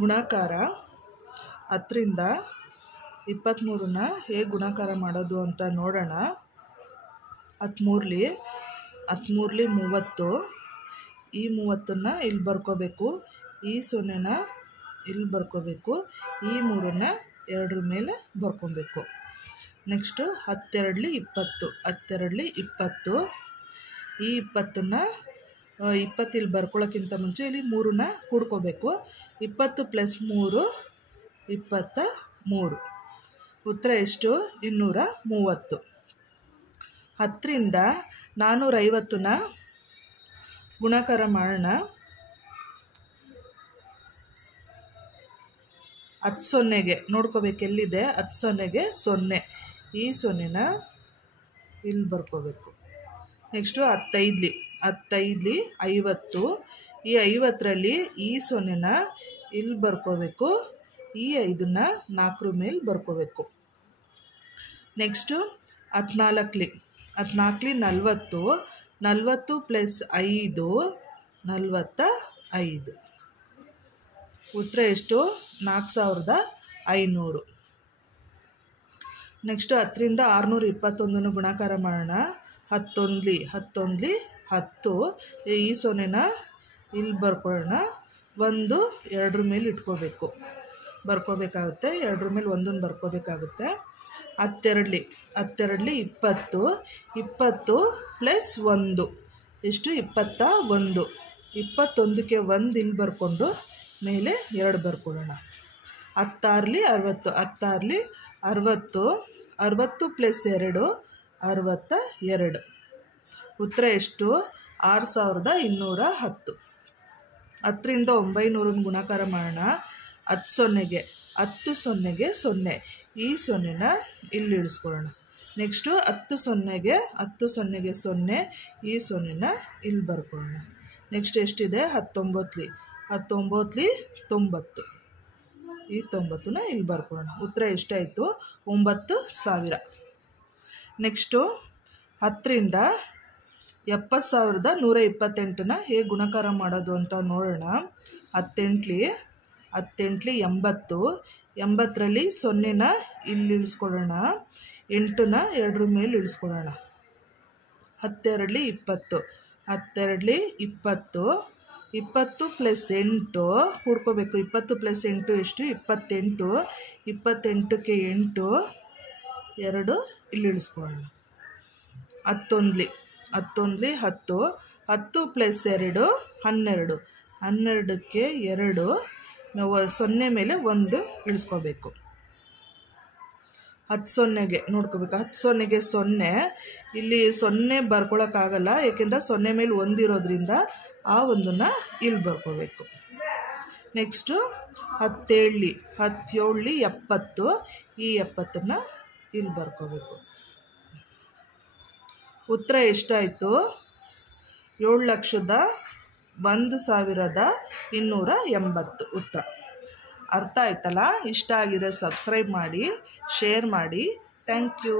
ಗುಣಾಕಾರ 10ರಿಂದ 23ನ ಹೇಗೆ ಗುಣಾಕಾರ ಮಾಡೋದು ಅಂತ ನೋಡೋಣ. 13 30, ಈ 30ನ್ನ ಇಲ್ಲಿ ಬರ್ಕೋಬೇಕು, ಈ 0ನ ಇಲ್ಲಿ ಬರ್ಕೋಬೇಕು, ಈ 3ನ್ನ 2 ಮೇಲೆ ಬರ್ಕೊಬೇಕು. ನೆಕ್ಸ್ಟು 12 20, 12 20, ಈ 20ನ್ನ 20 ಇಲ್ಲಿ ಬರ್ಕೊಳ್ಳೋಕ್ಕಿಂತ ಮುಂಚೆ ಇಲ್ಲಿ 3ನ್ನ ಕೂಡ್ಕೋಬೇಕು. 20 + 3 23. ಉತ್ತರ ಎಷ್ಟು? 230. 10ರಿಂದ 450ನ ಗುಣಾಕಾರ ಮಾಡೋಣ. 10 0ಗೆ ನೋಡ್ಕೋಬೇಕು ಎಲ್ಲಿದೆ. 10 0ಗೆ 0, ಈ 0ನ ಇಲ್ಲಿ ಬರ್ಕೋಬೇಕು. ನೆಕ್ಸ್ಟು 15 50, ಈ 50ರಲ್ಲಿ ಈ 0ನ ಇಲ್ಲಿ ಬರ್ಕೋಬೇಕು, ಈ 5ನ್ನ 4 ಮೇಲೆ ಬರ್ಕೋಬೇಕು. ನೆಕ್ಸ್ಟು 14 40, 40 + 5 45. ಉತ್ತರ ಎಷ್ಟು? 4500. ನೆಕ್ಸ್ಟು 10ರಿಂದ 621 ಗುಣಾಕಾರ ಮಾಡೋಣ. 11 10, ಈ 0ನ ಇಲ್ಲಿ ಬರ್ಕೊಳ್ಳೋಣ, 1 2 ಮೇಲೆ ಇಟ್ಕೋಬೇಕು, ಬರ್ಕೋಬೇಕಾಗುತ್ತೆ. 2 ಮೇಲೆ 1ನ್ನು ಬರ್ಕೋಬೇಕಾಗುತ್ತೆ. 12 20, 20 + 1 ಎಷ್ಟು? 21. 21ಕ್ಕೆ 1 ಇಲ್ಲಿ ಬರ್ಕೊಂಡು ಮೇಲೆ 2 ಬರ್ಕೊಳ್ಳೋಣ. 16 60, 60 + 2 62. ಉತ್ತರ ಎಷ್ಟು? 6210. 10ರಿಂದ 900 ಗುಣಾಕಾರ ಮಾಡೋಣ. 10 0ಗೆ 0, ಈ 0ನ ಇಲ್ಲಿ ಇಳಿಸ್ಕೊಳ್ಳೋಣ. ನೆಕ್ಸ್ಟು 10 0ಗೆ 0, ಈ 0ನ ಇಲ್ಲಿ ಬರ್ಕೊಳ್ಳೋಣ. ನೆಕ್ಸ್ಟ್ ಎಷ್ಟಿದೆ? 19 90, ಈ 90ನ ಇಲ್ಲಿ ಬರ್ಕೊಳ್ಳೋಣ. ಉತ್ತರ ಎಷ್ಟಾಯಿತು? 9000. ನೆಕ್ಸ್ಟು 10ರಿಂದ 70128ನ ಹೇಗೆ ಗುಣಾಕಾರ ಮಾಡೋದು ಅಂತ ನೋಡೋಣ. 18 80, 80ರಲ್ಲಿ 0ನ ಇಲ್ಲಿ ಇಳಿಸ್ಕೊಳ್ಳೋಣ, 8ನ 2 ಮೇಲೆ ಇಳಿಸ್ಕೊಳ್ಳೋಣ. 12 20, 12 20, 20 + 8 ಕೂಡ್ಕೋಬೇಕು. 20 + 8 ಎಷ್ಟು? 28, 28ಕ್ಕೆ 8 2 ಇಲ್ಲಿ ಇಳಿಸ್ಕೊಳ್ಳೋಣ. 11 10, 10 + 2 12, 12ಕ್ಕೆ 2 ನಾವು 0 ಮೇಲೆ 1 ಇಳಿಸ್ಕೋಬೇಕು. 10 0ಗೆ ನೋಡ್ಕೋಬೇಕು. 10 0ಗೆ 0, ಇಲ್ಲಿ 0 ಬರ್ಕೊಳಕ್ಕಾಗಲ್ಲ, ಏಕೆಂದರೆ 0 ಮೇಲೆ 1 ಇರೋದ್ರಿಂದ ಆ 1ನ್ನ ಇಲ್ಲಿ ಬರ್ಕೋಬೇಕು. ನೆಕ್ಸ್ಟು 17 70, ಈ 70ನ್ನ ಇಲ್ಲಿ ಬರ್ಕೋಬೇಕು. ಉತ್ತರ ಎಷ್ಟಾಯಿತು? 7,01,280. ಉತ್ತರ ಅರ್ಥ ಆಯ್ತಲ್ಲ? ಇಷ್ಟ ಆಗಿದ್ರೆ ಸಬ್ಸ್ಕ್ರೈಬ್ ಮಾಡಿ, ಶೇರ್ ಮಾಡಿ. Thank you.